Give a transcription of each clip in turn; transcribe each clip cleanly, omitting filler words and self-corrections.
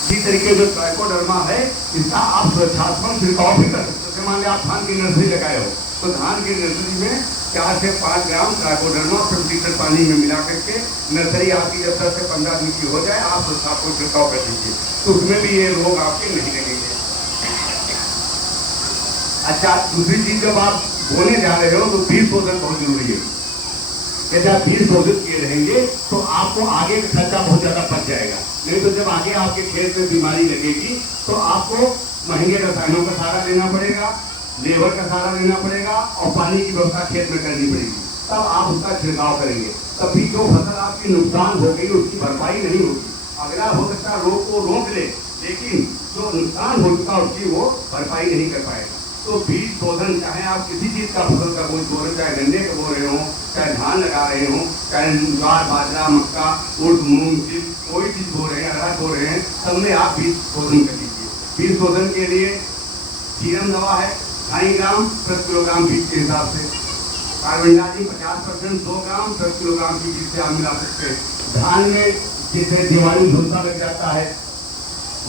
इसी तरीके जो ट्राइकोडर्मा है इसका आप सुरक्षात्मक छिड़काव भी कर सकते हो। जैसे मान लिया आप धान की नर्सरी लगाए हो तो धान की नर्सरी में 4 से 5 ग्राम ट्राइकोडर्मा प्रति लीटर पानी में मिला करके नर्सरी आपकी जब 10 से 15 दिन की हो जाए आप सुरक्षात्मक छिड़काव कर दीजिए, तो उसमें भी ये रोग आपके नहीं लगेंगे। अच्छा, दूसरी चीज जब आप बोने जा रहे हो तो बीज शोधन बहुत जरूरी है। यदि आप बीज शोधित किए रहेंगे तो आपको आगे का खर्चा बहुत ज्यादा बच जाएगा। नहीं तो जब आगे आपके खेत में बीमारी लगेगी तो आपको महंगे रसायनों का सहारा लेना पड़ेगा, लेबर का सहारा लेना पड़ेगा और पानी की व्यवस्था खेत में करनी पड़ेगी, तब आप उसका छिड़काव करेंगे। तभी जो फसल आपकी नुकसान हो गई उसकी भरपाई नहीं होगी। अगला हो सकता है रोग को रोक ले, लेकिन जो नुकसान हो चुका उसकी वो भरपाई नहीं कर पाएगा। तो बीज शोधन चाहे आप किसी चीज का फसल का बोझ बो रहे, चाहे गन्ने का बो रहे हो, चाहे धान लगा रहे हो, चाहे ज्वार बाजरा मक्का उर्द मूंग तिल कोई चीज बो रहे हैं, अरहर बो रहे हैं, सब में आप बीज शोधन कर लीजिए। बीज शोधन के लिए सीरम दवा है 2.5 ग्राम प्रति किलोग्राम बीज के हिसाब से, कार्बनडाजिम 50% 2 ग्राम प्रति किलोग्राम की बीज से आप मिला सकते हैं। धान में जैसे दिवाली झुलसा लग जाता है,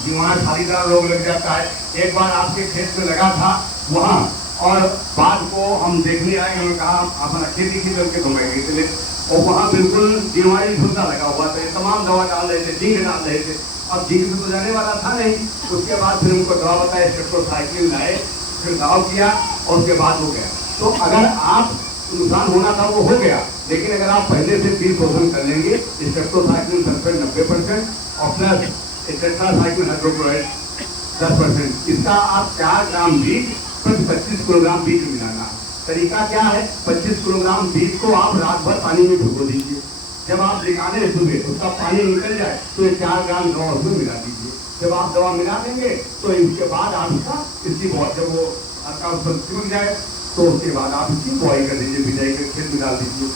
जीवाणु थालीदार रोग लग जाता है, एक बार आपके खेत में लगा था वहाँ और बाद को हम देखने आए, हमें कहा अपना खेती की करके घुमाएंगे इसलिए, और वहाँ बिल्कुल दिवाली झुलसा लगा हुआ था, तमाम दवा डाल रहे थे, जिंक डाल रहे थे। अब जिंक से तो जाने वाला था नहीं, उसके बाद फिर उनको दवा बताया, स्टेप्टोसाइक्लिन लाए, फिर दाव किया और उसके बाद हो गया। तो अगर आप नुकसान होना था वो हो गया, लेकिन अगर आप पहले से बीज शोधन कर लेंगे, स्टेप्टोसाइक्लिन सल्फेट 90% और प्लस टेट्रासाइक्लिन हाइड्रोक्लोराइड 10%, इसका आप 4 ग्राम बीज प्रति 25 किलोग्राम बीज मिलाना। तरीका क्या है, 25 किलोग्राम बीज को आप रात भर पानी में भिगो दीजिए, जब आप निकालें सुबह उसका पानी निकल जाए तो ये 4 ग्राम दवा उसमें मिला दीजिए। जब आप दवा मिला देंगे तो इसके बाद आप इसकी जब वो आपका चिपक जाए तो उसके बाद आप इसकी बुआई कर दीजिए, बिजाई कर खेत में डाल दीजिए।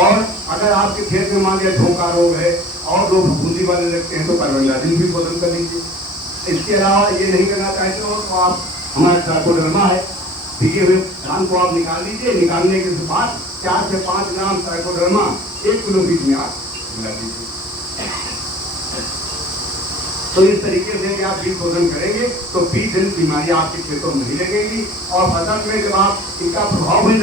और अगर आपके खेत में मान लिया झोंका रोग है और लोग फफूंदी वाले लगते हैं तो कार्बनडाजिम भी शोधन कर लीजिए। इसके अलावा ये नहीं करना चाहते हो तो आप हमारा ट्राइकोडर्मा है, भीगे हुए धान को आप निकाल लीजिए, निकालने के बाद 4 से 5 ग्राम ट्राइकोडर्मा 1 किलो बीज में आप मिला दीजिए। तो इस तरीके से यदि आप बीज शोधन करेंगे तो बीज जनित बीमारियां आपके खेतों में नहीं लगेगी और फसल में जब आप इनका प्रभाव भी